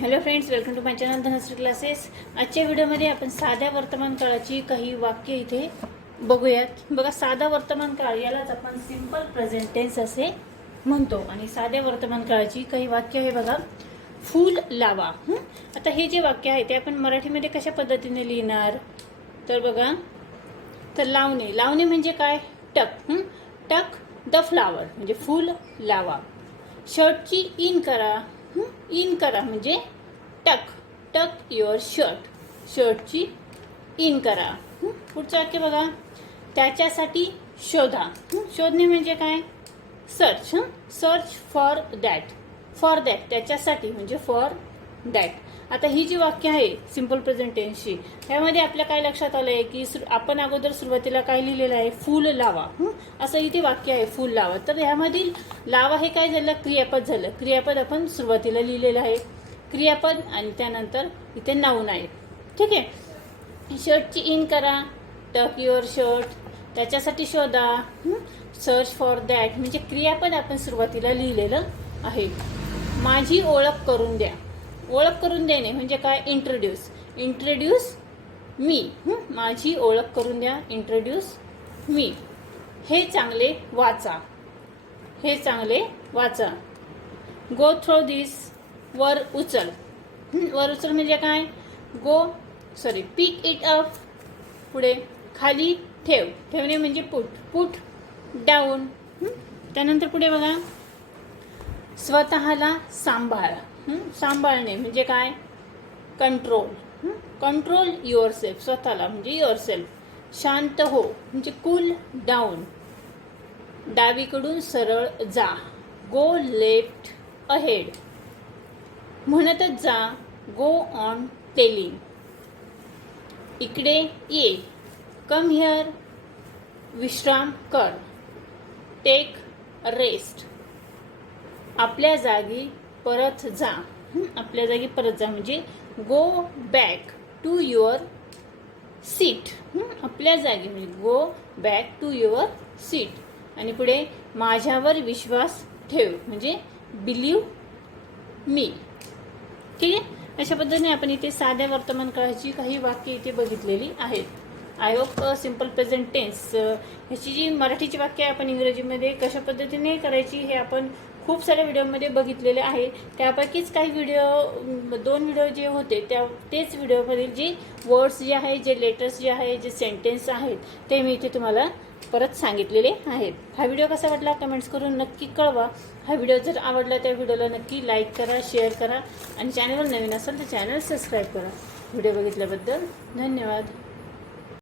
Hello friends welcome to my channel Dhanashree classes. आजच्या व्हिडिओमध्ये आपण साध्या वर्तमान काळाची काही वाक्य इथे बघूयात. बघा साधा वर्तमान काळ यालाच आपण सिंपल प्रेझेंट टेन्स असे म्हणतो. आणि साध्या वर्तमान काळाची काही वाक्य आहे बघा फूल लावा. आता हे जे वाक्य आहे ते आपण मराठीमध्ये कशा पद्धतीने लिहिणार? तर बघा तर लावणे. लावणे म्हणजे काय? टक. टक द फ्लावर म्हणजे फूल लावा. शर्टची इन करा. इन करा म्हणजे टक टक युअर शर्ट शर्टची इन करा. पुढचं वाक्य बघा. त्याच्यासाठी शोधा. शोधणे म्हणजे काय? सर्च हं? Search for that for that त्याच्यासाठी म्हणजे फॉर दॅट. आता ही जी वाक्य आहे सिंपल प्रेझेंट टेन्सची ह्यामध्ये आपल्या काय लक्षात आलं आहे की आपण अगोदर सुरुवातीला काय लिहिलेलं आहे? फूल लावा. असं इथे वाक्य आहे फूल लावा. तर ह्यामधील लावा हे काय झालं? क्रियापद झालं. क्रियापद आपण सुरुवातीला लिहिलेलं आहे. क्रियापद आणि त्यानंतर इथे नाऊन आहे. ठीक आहे? शर्टची इन करा. टक युअर शर्ट त्याच्यासाठी शोधा. सर्च फॉर दॅट म्हणजे क्रियापद आपण सुरुवातीला लिहिलेलं आहे. माझी ओळख करून द्या. ओळख करून देणे म्हणजे काय? इंट्रोड्यूस इंट्रोड्यूस मी माझी ओळख करून द्या. इंट्रोड्यूस मी हे चांगले वाचा. हे चांगले वाचा. गो थ्रो दिस वर उचल. वर उचल म्हणजे काय? Go sorry pick it up पुढे. खाली ठेव. ठेवणे म्हणजे पुट पुट डाऊन त्यानंतर पुढे बघा. स्वतःला सांभाळा. सांभाळणे म्हणजे काय? कंट्रोल कंट्रोल युअर सेल्फ स्वतःला म्हणजे युअर सेल्फ शांत हो म्हणजे कूल डाऊन डावीकडून सरळ जा. गो लेफ्ट अहेड म्हणतच जा गो ऑन टेलिंग इकडे ये. कम हिअर विश्राम कर. टेक रेस्ट आपल्या जागी परत जा. आपल्या जागी परत जा. म्हणजे go back to your seat आपल्या जागी म्हणजे go back to your seat आणि पुढे माझ्यावर विश्वास ठेव. म्हणजे बिलीव मी ठीक आहे? अशा पद्धतीने आपण इथे साध्या वर्तमान काळाची काही वाक्य इथे बघितलेली आहेत. I hope simple present tense ह्याची जी मराठीची वाक्य आहे आपण इंग्रजीमध्ये कशा पद्धतीने करायची हे आपण खूप साऱ्या व्हिडिओमध्ये बघितलेले आहे. त्यापैकीच काही व्हिडिओ दोन व्हिडिओ जे होते त्या तेच व्हिडिओमधील जी वर्ड्स जे आहे जे लेटर्स जे आहे जे सेंटेन्स आहेत ते मी इथे तुम्हाला परत सांगितलेले आहेत. हा व्हिडिओ कसा वाटला कमेंट्स करून नक्की कळवा. हा व्हिडिओ जर आवडला त्या व्हिडिओला नक्की लाईक करा शेअर करा आणि चॅनलवर नवीन असेल तर चॅनल सबस्क्राईब करा. व्हिडिओ बघितल्याबद्दल धन्यवाद.